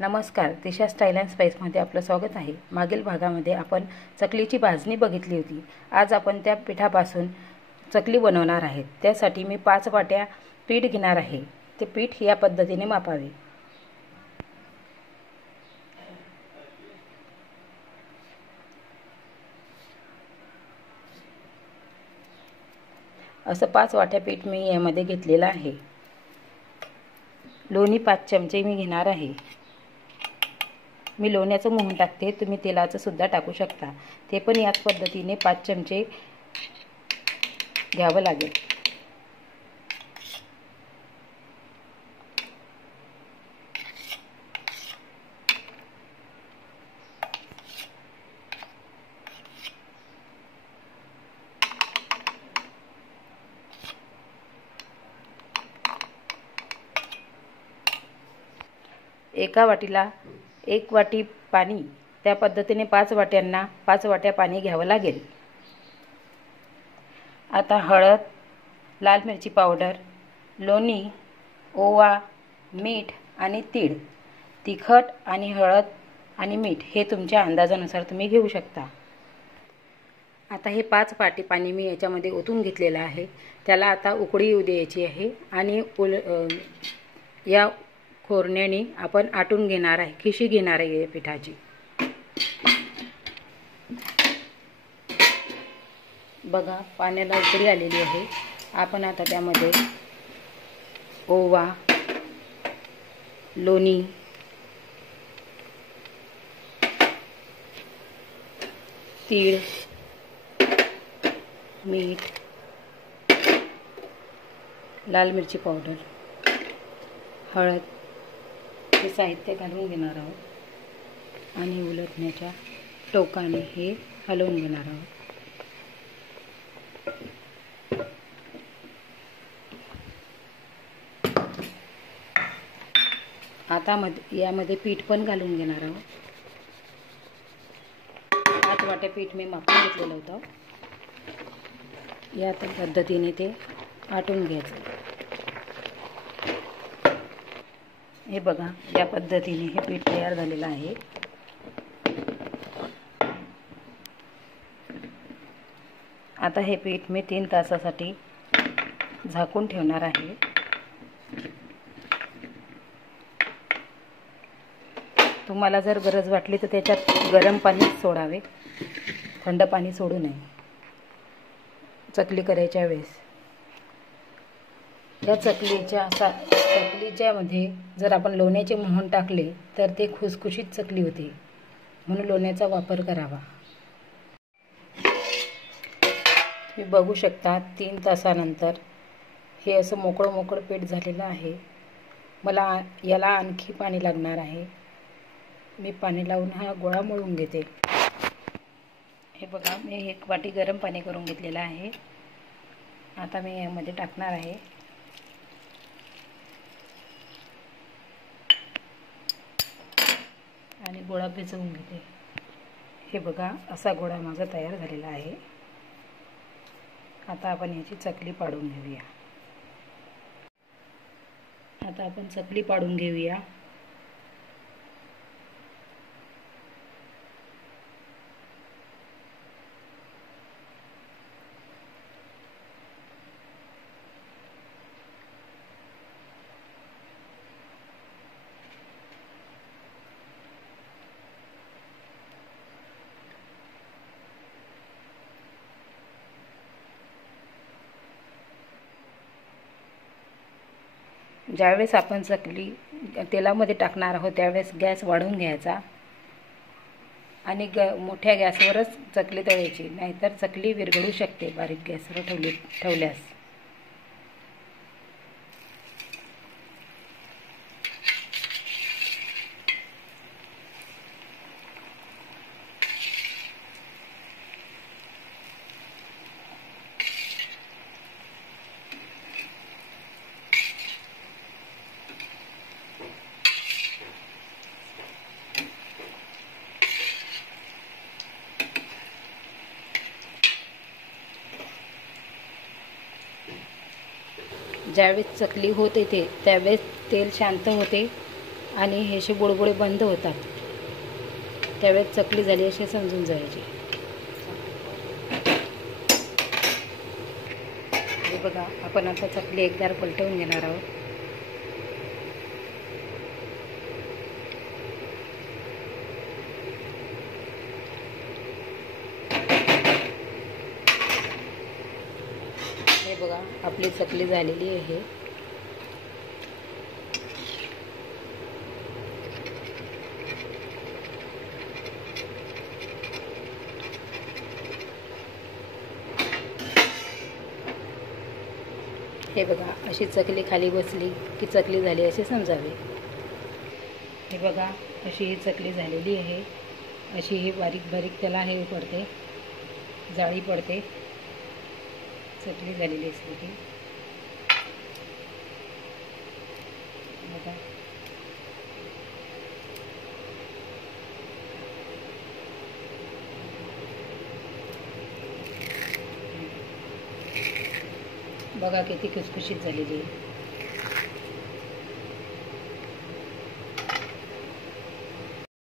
नमस्कार, दिशा style and स्पाइसमध्ये आपलं स्वागत आहे। मागील भागामध्ये आपण चकलीची भाजणी बघितली होती। आज आपण त्या पिठापासून चकली बनवणार आहेत। त्यासाठी मी 5 वाट्या पीठ घेणार आहे। ते पीठ या पद्धतीने मापावे। असं 5 वाट्या पीठ मी यामध्ये घेतलेलं आहे। लोणी 5 चमचे मी घेणार आहे। मी लोण्याचं मोहन टाकते, तुम्ही तेलाचं सुद्धा टाकू शकता। ते पण याच पद्धतीने 5 चमचे घ्यावं लागेल। एका वाटीला 1 वाटी पाणी, त्या पद्धतीने 5 वाट्यांना 5 वाट्या पाणी घ्यावं लागेल। आता हळद, लाल मिरची पावडर, लोणी, ओवा, मीठ आणि तीळ, तिखट आणि हळद आणि मीठ हे तुमच्या अंदाजानुसार तुम्ही घेऊ शकता। आता हे 5 वाटी पाणी मी याच्यामध्ये ओतून घेतलेलं आहे। त्याला आता उकळी येऊ द्यायची आहे आणि या खोरण्याने आपण आटून घेणार आहे, खिशी घेणार आहे या पिठाची। बघा, पाण्याला उकळी आलेली आहे। आपण आता त्यामध्ये ओवा, लोणी, तीळ, मीठ, लाल मिरची पावडर, हळद हे साहित्य घालून घेणार आहोत आणि उलटण्याच्या टोकाने हे हलवून घेणार आहोत। आता यामध्ये पीठ पण घालून घेणार आहोत। 5 वाट्या पीठ मी मापून घेतलेलं होतं। या पद्धतीने ते आटून घ्यायचं। हे बघा, या पद्धतीने हे पीठ तयार झालेलं आहे। आता हे पीठ मी 3 तासासाठी झाकून ठेवणार आहे। तुम्हाला जर गरज वाटली तर त्याच्यात गरम पाणी सोडावे, थंड पाणी सोडू नये चकली करायच्या वेळेस। या चकलीच्या मध्ये जर आपण लोण्याचे मोहन टाकले तर ते खुसखुशीत चकली होते, म्हणून लोण्याचा वापर करावा। तुम्ही बघू शकता 3 तासानंतर हे असं मोकळं पीठ झालेलं आहे। मला याला आणखी पाणी लागणार आहे। मी पाणी लावून हा गोळा मळून घेते। हे बघा, मी 1 वाटी गरम पाणी करून घेतलेलं आहे। आता मी यामध्ये टाकणार आहे आणि गोळा भिजवून घेते। हे बघा, असा गोळा माझा तयार झालेला आहे। आता आपण याची चकली पाडून घेऊया। ज्यावेळेस आपण चकली तेलामध्ये टाकणार आहोत त्यावेळेस गॅस वाढवून घ्यायचा आणि मोठ्या गॅसवरच चकली तळायची, नाहीतर चकली विरघळू शकते बारीक गॅसवर ठेवल्यास। ज्यावेळेस चकली होत येते त्यावेळेस तेल शांत होते आणि हे असे बुडबुडे बंद होतात, त्यावेळेस चकली झाली असे समजून जायचे. हे बघा, आपण आता चकली एकदा पलटवून घेणार आहोत. हे बघा, आपली चकली झालेली आहे. हे बघा, अशी चकली खाली बसली की चकली झाली असे समजावे. हे बघा, अशी ही चकली झालेली आहे. अशी ही बारीक बारीक त्याला हे पडते, जाळी पडते चकली झालेली असली की. बघा, बघा किती खुसखुशीत झालेली आहे.